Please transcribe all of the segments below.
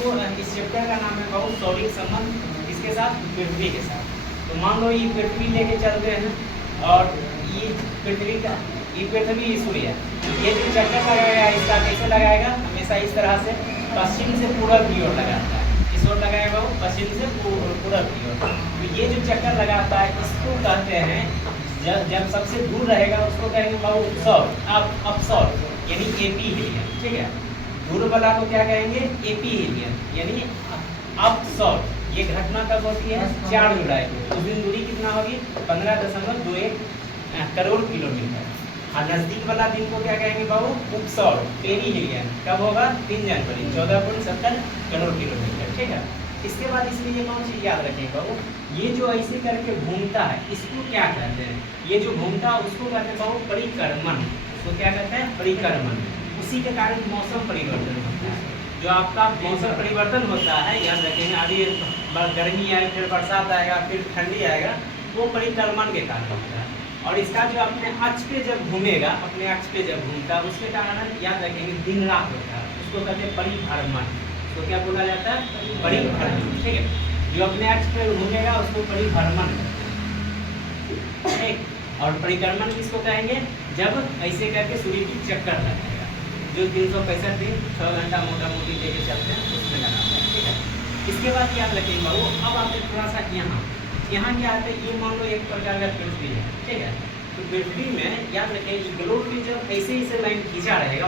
इसको इस चैप्टर का नाम है बहुत सौरिक संबंध किसके साथ, पृथ्वी के साथ। तो मान लो ये पृथ्वी लेके चलते हैं और ये पृथ्वी सूर्य, ये जो चक्कर लगाएगा इसका कैसे लगाएगा, हमेशा इस तरह से पश्चिम से पूरब की ओर लगाता है, इस ओर लगाएगा वो पश्चिम से पूरब की ओर। तो ये जो चक्कर लगाता है इसको कहते हैं, जब सबसे दूर रहेगा उसको कहेंगे बाबू सौर, अपसौर यानी एपी हीलियन, ठीक है। दूर वाला को क्या कहेंगे, एपी हीलियन यानी अपसौर। ये घटना कब होती है, 4 जुलाई को। उस दिन दूरी कितना होगी, 15.21 करोड़ किलोमीटर। और नजदीक वाला दिन को क्या कहेंगे बाबू, उपसौर पेरीहिलियन, कब होगा, 3 जनवरी 14.70 करोड़ किलोमीटर, ठीक है। इसके बाद इसमें ये कौन चीज याद रखेंगे बाबू, ये जो ऐसे करके घूमता है इसको क्या कहते हैं, ये जो घूमता है उसको कहते हैं बाबू परिक्रमण, उसको क्या कहते हैं, परिक्रमण। उसी के कारण मौसम परिवर्तन होता है। जो आपका मौसम परिवर्तन होता है, याद रखेंगे, अभी गर्मी आएगी, फिर बरसात आएगा, फिर ठंडी आएगा, वो परिक्रमण के कारण होता है। और इसका जो अपने अक्ष पे जब घूमेगा, अपने अक्ष पे जब घूमता है उसके कारण याद रखेंगे दिन रात होता है, उसको कहते हैं परिभ्रमण। तो क्या बोला जाता है, परिभ्रमण, ठीक है। जो अपने अक्ष पे घूमेगा उसको परिभ्रमण, ठीक। और परिक्रमण किसको कहेंगे, जब ऐसे करके सूर्य की चक्कर लगाएगा, जो 365 दिन 6 घंटा मोटा मोटी लेके चलते हैं उसमें लगाता है, ठीक है। इसके बाद याद रखेंगे बाबू, अब आते थोड़ा सा यहाँ क्या आते हैं, ये मान लो एक प्रकार का पृथ्वी है, ठीक है। तो पृथ्वी में याद रखें ग्लोब की जब ऐसे ही से लाइन खींचा रहेगा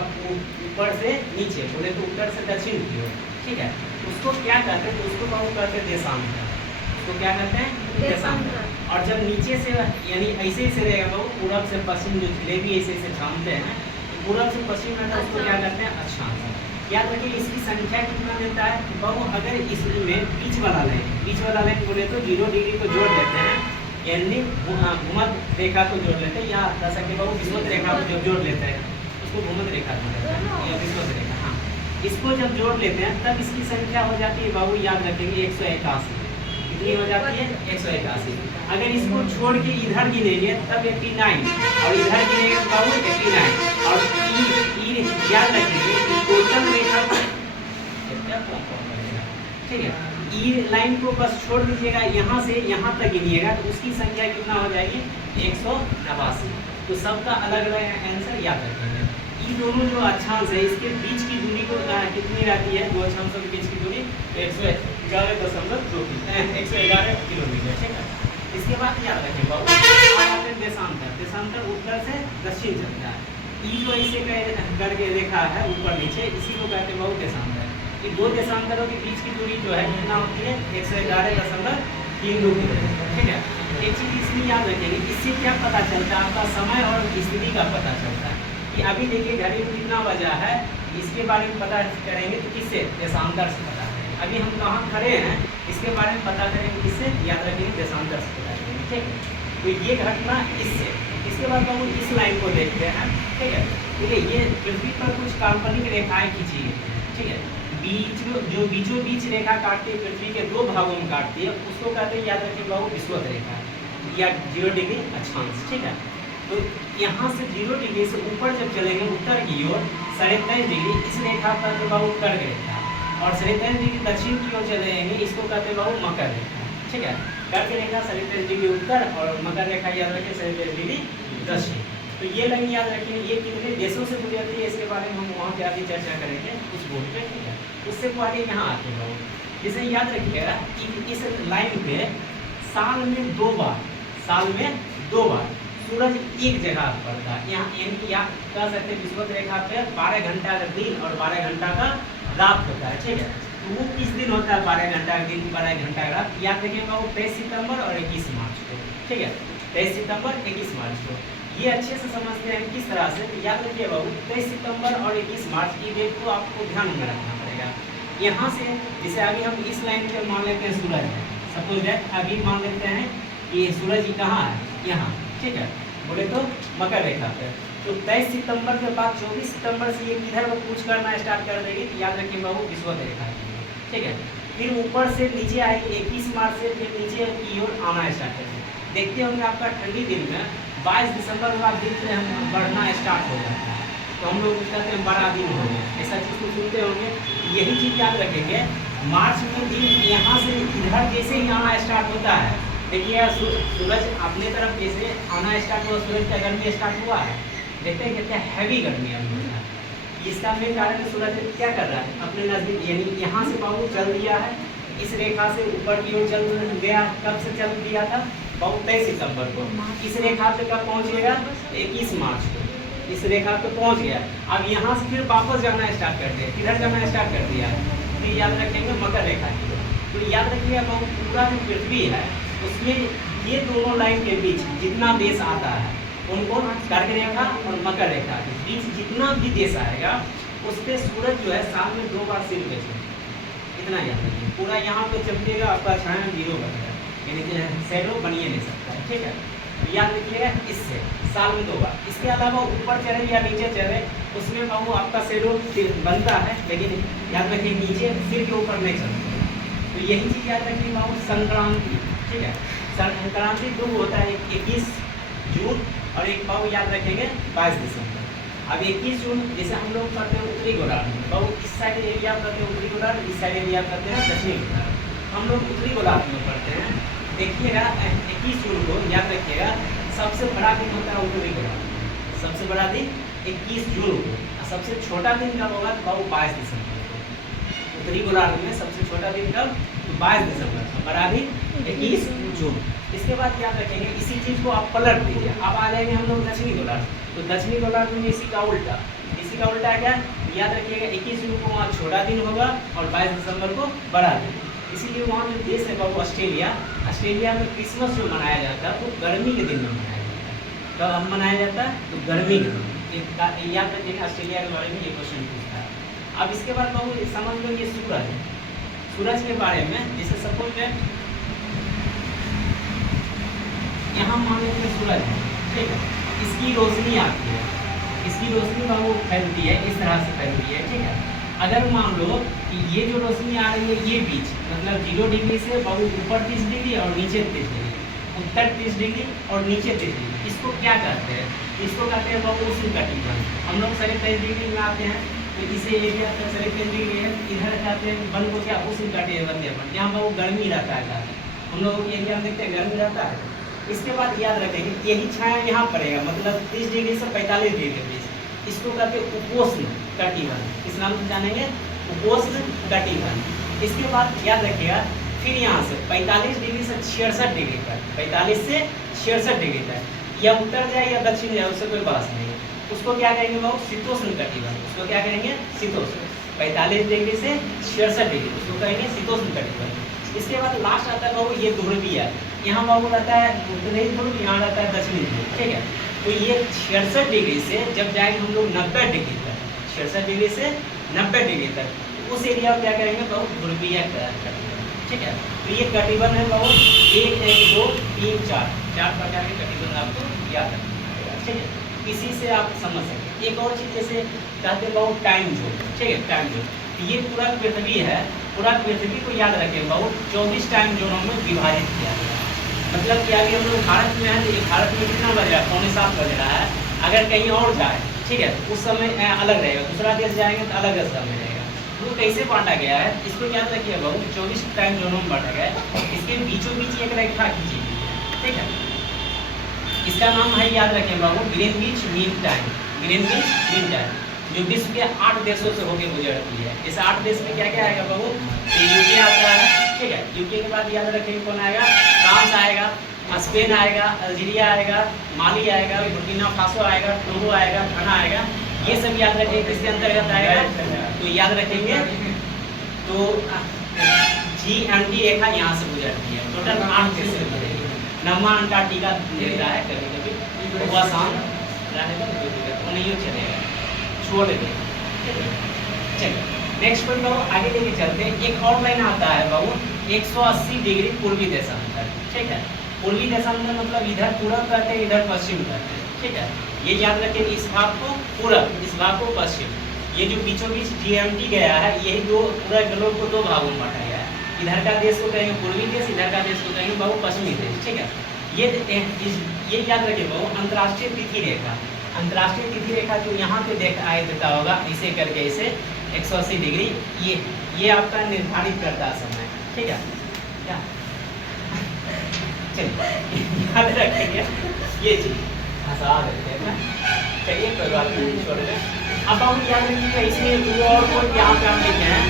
ऊपर से नीचे, बोले तो उत्तर से दक्षिण की ओर, ठीक है। उसको क्या कहते हैं, तो उसको बाबू कहते हैं देशांतर, उसको क्या कहते हैं, देशांतर। और जब नीचे से यानी ऐसे ही से रहेगा बाबू, पूरब से पश्चिम जो जलेबी ऐसे ऐसे छानते हैं, पूरब से पश्चिम में उसको क्या कहते हैं, अक्षांश। याद रखिए इसकी संख्या कितना देता है बाबू, अगर इसमें बीच वाला लाइन बोले तो 0 डिग्री को जोड़ लेते हैं, यानी भूमध्य रेखा को जोड़ लेते हैं, या कह सकते बाबू विषुवत रेखा को जब जोड़ लेते हैं उसको भूमध्य रेखा जोड़ते हैं या विषुवत रेखा, हाँ। इसको जब जोड़ लेते हैं तब इसकी संख्या हो जाती है बाबू, याद रखेंगे 181। कितनी हो जाती है, 181। अगर इसको छोड़ के इधर गिनेंगे तब 89, और इधर गिनेंगे तो बाबू 89। और याद रखेंगे टोटल रेखा, ठीक है। ई लाइन को बस छोड़ दीजिएगा, यहाँ से यहाँ तक गिनिएगा तो उसकी संख्या कितना हो जाएगी, 189। तो सबका अलग अलग आंसर याद रखेंगे। ये दोनों जो अक्षांश है इसके बीच की दूरी को कितनी रहती है, दो अक्षांशों के बीच की दूरी 111 किलोमीटर, ठीक है। इसके बाद याद रखें बाबू देशांतर उत्तर से दक्षिण चलता है। ई जो ऐसे करके रेखा है ऊपर नीचे, इसी को कहते हैं बाबू देशांतर। ये दो देशांतरों के बीच की दूरी जो है कितना होती है, 111.32 किलोमीटर, ठीक है। एक चीज इसमें याद रखेंगे, इससे क्या पता चलता है, आपका समय और स्थिति का पता चलता है कि अभी देखिए घड़ी में कितना बजा है, इसके बारे में पता करेंगे तो किससे, देशांतर से पता करेंगे। अभी हम कहाँ खड़े हैं इसके बारे में पता करेंगे किससे, याद रखेंगे देशांतर से पता करेंगे, ठीक है। तो ये घटना इससे। इसके बाद हम इस लाइन को देखते हैं, ठीक है। देखिए ये पृथ्वी पर कुछ काल्पनिक रेखाएं खींची गई हैं, ठीक है। जो बीचों बीच रेखा काटती है, पृथ्वी के 2 भागों में काटती है, उसको कहते हैं, याद रखिए बाबू विषुवत रेखा या 0 डिग्री अक्षांश, ठीक है। तो यहाँ से 0 डिग्री से ऊपर जब चलेंगे उत्तर की ओर 23.5 डिग्री, इस रेखा का तो बाबू कर्क रेखा, और 23.5 डिग्री दक्षिण की ओर चले जाएंगे, इसको कहते हैं बाबू मकर रेखा, ठीक है। कर्क रेखा 23.5 डिग्री उत्तर और मकर रेखा याद रखें 23.5 डिग्री दक्षिण। तो ये लाइन याद रखिए, ये कितने देशों से गुजरती है इसके बारे में हम वहाँ पे आगे चर्चा करेंगे उस बोर्ड पे, ठीक है। उससे पहले यहाँ आते हैं बाबू, जैसे याद रखिएगा कि इस लाइन पे साल में 2 बार सूरज एक जगह पड़ता है, यहाँ यानी या कह सकते हैं विषुवत रेखा पे 12 घंटा का दिन और 12 घंटा का रात होता है, ठीक है। तो वो किस दिन होता है 12 घंटा का दिन 12 घंटा का रात, याद रखिएगा वो 23 सितंबर और 21 मार्च को, ठीक है। 23 सितंबर 21 मार्च को ये अच्छे से समझते हैं किस तरह से, तो याद रखिए बाबू 23 सितंबर और 21 मार्च की डेट को आपको ध्यान में रखना पड़ेगा। यहाँ से जैसे अभी हम इस लाइन पे मान लेते हैं सूरज है, सपोज दैट अभी मान लेते हैं कि सूरज कहाँ है, यहाँ, ठीक है, बोले तो मकर रेखा पे। तो 23 सितंबर के बाद 24 सितंबर से ये किधर को कूच करना स्टार्ट कर देगी, तो याद रखिए बाबू विषुवत रेखा, ठीक है। फिर ऊपर से नीचे आएगी 21 मार्च से, फिर नीचे की ओर आना स्टार्ट करेंगे। देखते होंगे आपका ठंडी दिन में 22 दिसंबर के बाद दिन से हम बढ़ना स्टार्ट हो जाता है, तो हम लोग कहते हैं बड़ा दिन हो गया, ऐसा चीज़ को सुनते होंगे। यही चीज याद रखेंगे। मार्च में दिन यहाँ से इधर जैसे ही आना स्टार्ट होता है, देखिए सूरज अपने तरफ जैसे आना स्टार्ट हुआ, सूरज का गर्मी स्टार्ट हुआ है, देखते हैं कितना हैवी गर्मी है। इसका मेन कारण है सूरज क्या कर रहा है, अपने नजदीक यानी यहाँ से बाबू चल दिया है, इस रेखा से ऊपर की ओर चल गया। कब से चल दिया था बाबू? 23 सितंबर को। इस रेखा पे कब पहुँचेगा? 21 मार्च को इस रेखा पे पहुँच गया। अब यहाँ से फिर वापस जाना स्टार्ट कर दिया, किधर जाना स्टार्ट कर दिया है, तो याद रखेंगे मकर रेखा की। तो याद रखिएगा बाबू पूरा जो पृथ्वी है उसमें ये दोनों लाइन के बीच जितना देश आता है उनको कर्क रेखा और मकर रेखा के बीच जितना भी देश आएगा उस पर सूरज जो है साल में 2 बार सिर पे चमकेगा। इतना याद रखिए, पूरा यहाँ पे चमकेगा, आपका छाया 0 बनेगा, यानी कि शैडो बन ही नहीं सकता है। ठीक है, याद रखिएगा इससे साल में 2 बार। इसके अलावा ऊपर चढ़े या नीचे चढ़े उसमें बाबू आपका शैडो बनता है, लेकिन याद रखिए नीचे सिर के ऊपर नहीं चलता। तो यही चीज़ याद रखिए बाबू संक्रांति। ठीक है, संक्रांति 2 होता है, 21 जून और एक बाबू याद रखेंगे 22 दिसंबर। अब 21 जून जैसे हम लोग करते हैं उत्तरी गोलार्ध में, बाबू इस साइड एरिया करते हैं उत्तरी गोलार्ध, इस साइड एरिया करते हैं दक्षिणी गोलार्ध। हम लोग उत्तरी गोलार्ध में पढ़ते हैं। देखिएगा 21 जून को याद रखिएगा सबसे बड़ा दिन होता है उत्तरी गोलार्ध में, सबसे बड़ा दिन 21 जून को, और सबसे छोटा दिन कब होगा बाबू? 22 दिसंबर को। उत्तरी गोलार्ध में सबसे छोटा दिन कब? 22 दिसंबर, बड़ा दिन 21 जून। इसके बाद याद रखेंगे इसी चीज़ को आप पलट दीजिए, अब आ जाएंगे हम लोग दक्षिणी गोलार्ध। तो दक्षिणी गोलार्ध में इसी का उल्टा क्या याद रखिएगा, 21 जून को वहाँ छोटा दिन होगा और 22 दिसंबर को बड़ा दिन। इसीलिए वहाँ जो देश है बाबू ऑस्ट्रेलिया में क्रिसमस जो मनाया जाता है वो गर्मी के दिन में मनाया जाता है। कब हम मनाया जाता है? तो गर्मी के दिन। याद रखिएगा ऑस्ट्रेलिया के बारे में ये क्वेश्चन पूछता है। अब इसके बाद बाबू समझ लो ये सूरज के बारे में, जैसे सपोज यहाँ मान लीजिए सूरज है, ठीक है, इसकी रोशनी आती है, इसकी रोशनी बाबू फैलती है, इस तरह से फैलती है। ठीक है, अगर मान लो कि ये जो रोशनी आ रही है ये बीच मतलब 0 डिग्री से बाबू ऊपर 30 डिग्री और नीचे 30 डिग्री, उत्तर 30 डिग्री और नीचे 30 डिग्री, इसको क्या कहते हैं? इसको कहते हैं बाबू उष्णकटिबंध। हम लोग 23 डिग्री में आते हैं तो इसे एरिया 23 डिग्री है, इधर कहते हैं वन को क्या? उष्णकटिबंधीय बन। यहाँ बाबू गर्मी रहता है, हम लोग एरिया में देखते हैं गर्मी रहता है। इसके बाद याद रखेंगे यही छाया यहाँ पड़ेगा मतलब 30 डिग्री से 45 डिग्री के बीच, इसको कहते हैं उपोष्ण कटिबंध। इस नाम से जानेंगे उपोष्ण कटिबंध। इसके बाद याद रखिएगा फिर यहाँ से 45 डिग्री से 66 डिग्री तक, 45 से 66 डिग्री तक या उत्तर जाए या दक्षिण जाए उससे कोई बात नहीं, उसको क्या कहेंगे बाबू? शीतोष्ण कटिबंध। उसको क्या कहेंगे? शीतोष्ण। 45 डिग्री से 66 डिग्री उसको कहेंगे शीतोष्ण कटिबंध। इसके बाद लास्ट आता है बाबू ये ध्रुवीय, यहाँ बाबू रहता है उत्तरी ध्रुव, यहाँ रहता है दक्षिणी ध्रुव। ठीक है, तो ये 66 डिग्री से जब जाएंगे हम लोग 90 डिग्री तक, 66 डिग्री से 90 डिग्री तक उस एरिया को क्या करेंगे बाबू? ध्रुवीय कटिबंध। ठीक है, तो ये कटिबंध है बाबू 1, 2, 3, 4 प्रकार के कटिबंध आपको याद रखना है। ठीक है, इसी से आप समझ सकते। एक और चीज़ जैसे कहते हैं बाबू टाइम जोन। ठीक है, टाइम जोन ये पूरा पृथ्वी है, पूरा पृथ्वी को याद रखें बाबू 24 टाइम जोनों में विभाजित किया गया है। मतलब कि अभी हम लोग भारत में हैं तो ये भारत में कितना बज रहा है? 6:45 बज रहा है। अगर कहीं और जाए ठीक है उस समय अलग रहेगा, दूसरा देश जाएंगे तो अलग समय रहेगा। तो कैसे बांटा गया है इसको याद रखिए बाबू 24 टाइम जोनों में बांटा गया है। इसके बीचों बीच एक रेखा खींची गई है। ठीक है, इसका नाम है याद रखें बाबू Greenwich Mean Time. Greenwich Mean Time जो विश्व के 8 देशों से होकर गुजरती है। इस 8 देश में क्या क्या आएगा बाबू? यूके आता है। ठीक है, यूके के बाद याद रखेंगे कौन आएगा? फ्रांस आएगा, स्पेन आएगा, अल्जीरिया आएगा, माली आएगा, बुर्किना फासो आएगा, टोगो आएगा, घाना आएगा। ये सब याद रखेंगे किसके अंतर्गत आएगा? तो याद रखेंगे तो GMT रेखा यहाँ से गुजरती है। टोटल 8 देश से गुजरेगी। नम्मा अंटार्कटिका देता है कभी कभी, वो आसान रहने का कोई दिक्कत वो नहीं चलेगा, छोड़ देंगे। चलिए नेक्स्ट पर बाबू आगे लेके चलते हैं। एक और लाइन आता है बाबू 180 डिग्री पूर्वी देशांतर। ठीक है, पूर्वी देशांतर मतलब इधर पूरब कहते हैं, इधर पश्चिम कहते हैं। ठीक है, ये याद रखें इस भाग को पूरब, इस भाग को पश्चिम। ये जो बीचों बीच GMT गया है यही दो पूरा ग्लोब को 2 भागों में बांटा गया है। इधर का देश को कहेंगे पूर्वी देश, इधर का देश को कहेंगे बाबू पश्चिमी देश। ठीक है, ये याद रखें बाबू अंतर्राष्ट्रीय तिथि रेखा। अंतर्राष्ट्रीय तिथि रेखा जो यहाँ पे देता होगा इसे करके इसे 180 डिग्री ये आपका निर्धारित करता है समय, ठीक है क्या? चलिए याद रखेंगे ये चीज़, हंसा देते हैं ना। चलिए कोई बात नहीं, छोड़ दें। अब हम याद रखिएगा इसमें और कोई यहाँ पे हम लिखे हैं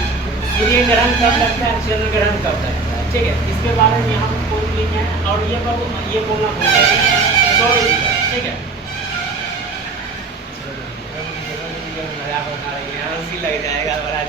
सूर्य ग्रहण कब लगता है, चंद्र ग्रहण कब लगता है, ठीक है, इसके बारे में यहाँ पर कोई लिखे हैं। और ये बोलना भूल गए, ठीक है, मजा बना रही है, हंसी लग जाएगा।